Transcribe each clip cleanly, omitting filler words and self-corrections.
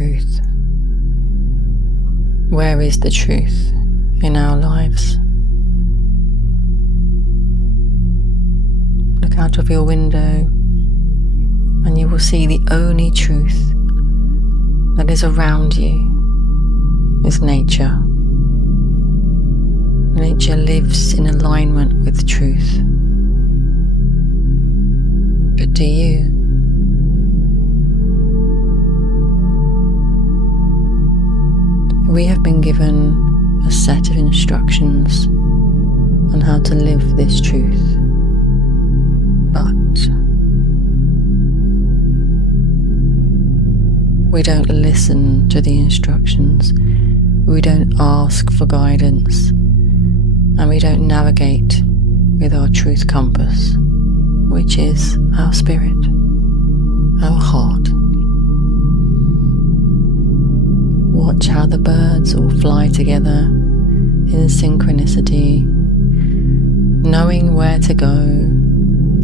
truth? Where is the truth in our lives? Look out of your window and you will see the only truth that is around you is nature. Nature lives in alignment with truth. But do you? We have been given a set of instructions on how to live this truth. But we don't listen to the instructions. We don't ask for guidance. And we don't navigate with our truth compass, which is our spirit, our heart. Watch how the birds all fly together in synchronicity, knowing where to go,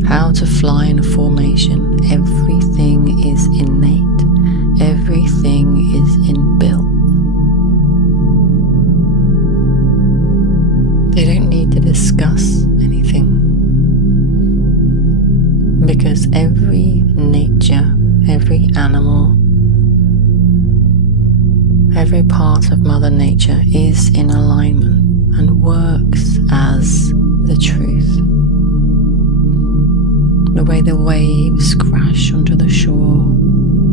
how to fly in formation. Everything is innate. Everything is inbuilt. They don't need to discuss anything, because every nature, every animal, every part of Mother Nature is in alignment and works as the truth. The way the waves crash onto the shore,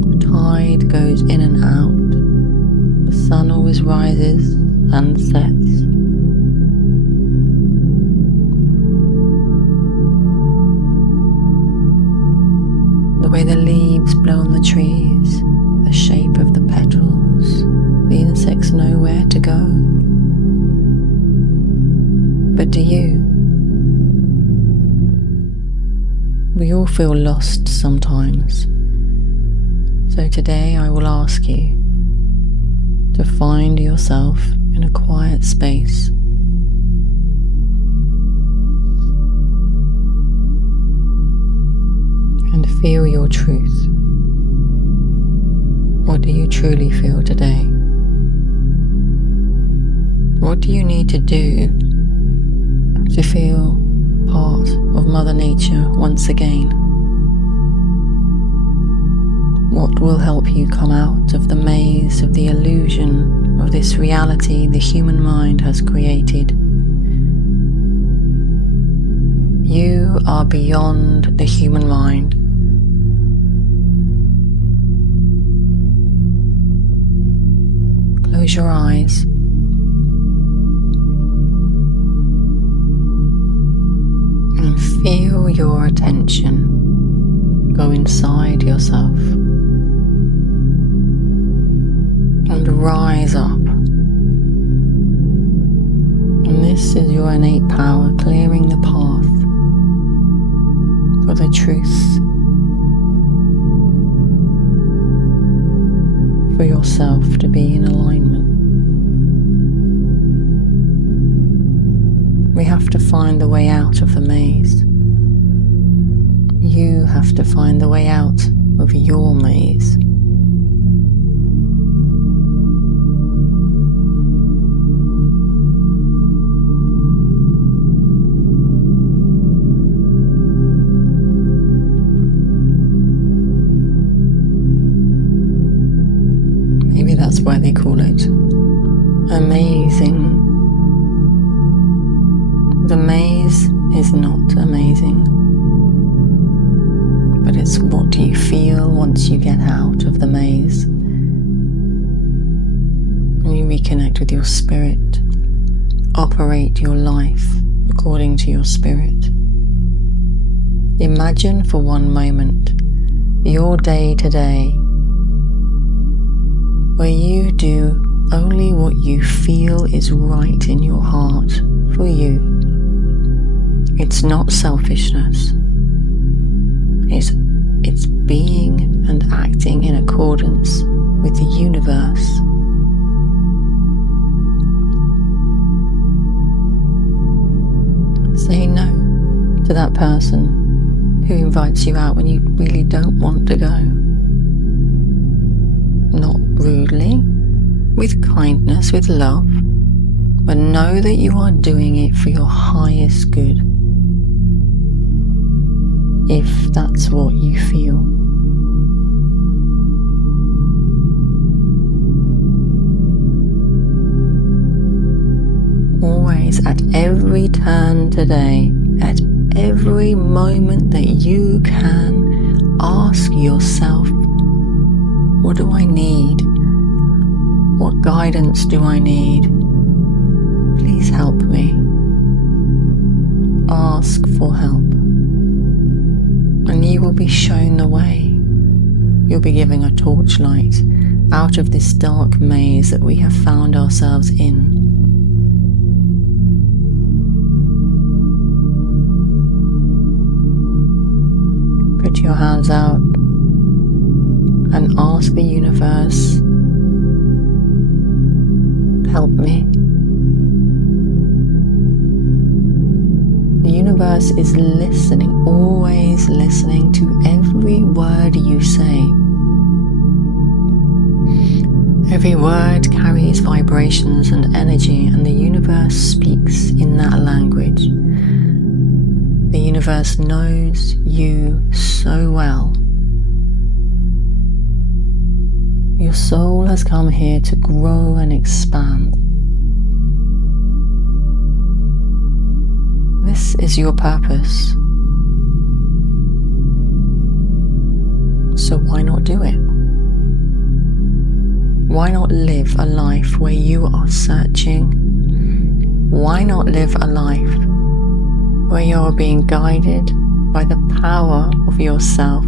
the tide goes in and out, the sun always rises and sets. The way the leaves blow on the trees, the shape of the petals, the insects know where to go. But do you? We all feel lost sometimes. So today I will ask you to find yourself in a quiet space. And feel your truth. What do you truly feel today? What do you need to do to feel part of Mother Nature once again? What will help you come out of the maze of the illusion of this reality the human mind has created? You are beyond the human mind. Close your eyes. And feel your attention go inside yourself and rise up. And this is your innate power clearing the path for the truth, for yourself to be in alignment. We have to find the way out of the maze. You have to find the way out of your maze. Maybe that's why they call it amazing. The maze is not amazing, but it's what you feel once you get out of the maze. And you reconnect with your spirit, operate your life according to your spirit. Imagine for one moment your day today, where you do only what you feel is right in your heart for you. It's not selfishness. It's being and acting in accordance with the universe. Say no to that person who invites you out when you really don't want to go. Not rude with kindness, with love, but know that you are doing it for your highest good, if that's what you feel. Always, at every turn today, at every moment that you can, ask yourself, what do I need? What guidance do I need? Please help me. Ask for help, and you will be shown the way. You'll be given a torchlight out of this dark maze that we have found ourselves in. Put your hands out and ask the universe, help me. The universe is listening, always listening to every word you say. Every word carries vibrations and energy, and the universe speaks in that language. The universe knows you so well. Your soul has come here to grow and expand. This is your purpose. So why not do it? Why not live a life where you are searching? Why not live a life where you are being guided by the power of yourself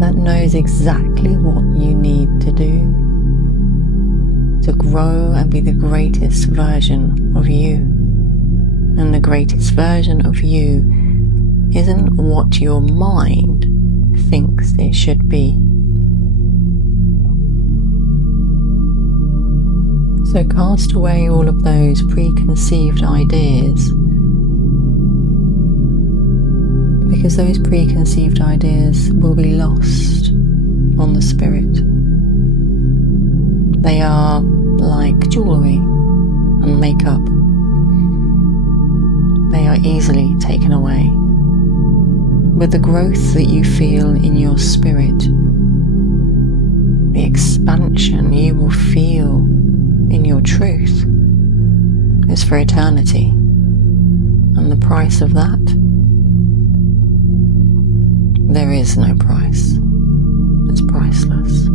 that knows exactly what you need to do to grow and be the greatest version of you? And the greatest version of you isn't what your mind thinks it should be. So cast away all of those preconceived ideas, because those preconceived ideas will be lost on the spirit. They are like jewellery and makeup. They are easily taken away. With the growth that you feel in your spirit, the expansion you will feel in your truth is for eternity. And the price of that? There is no price. It's priceless.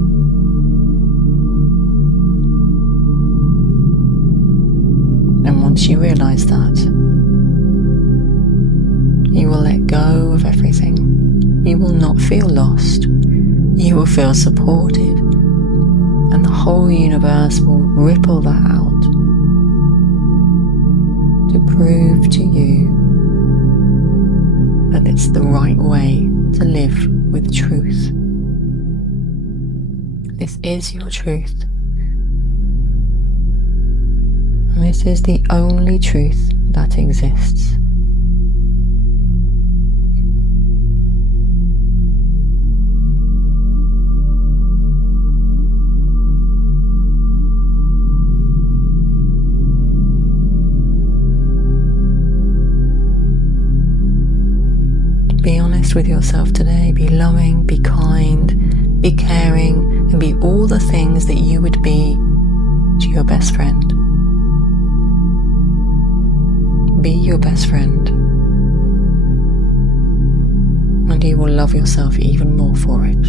And once you realize that, you will let go of everything. You will not feel lost. You will feel supported, and the whole universe will ripple that out to prove to you that it's the right way to live with truth. This is your truth. And this is the only truth that exists. Be honest with yourself today. Be loving, be kind, be caring, and be all the things that you would be to your best friend. Be your best friend, and you will love yourself even more for it.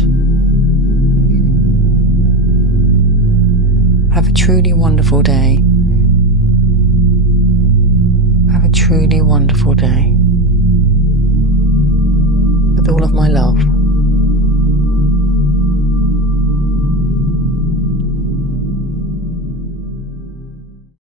Have a truly wonderful day. Have a truly wonderful day. With all of my love.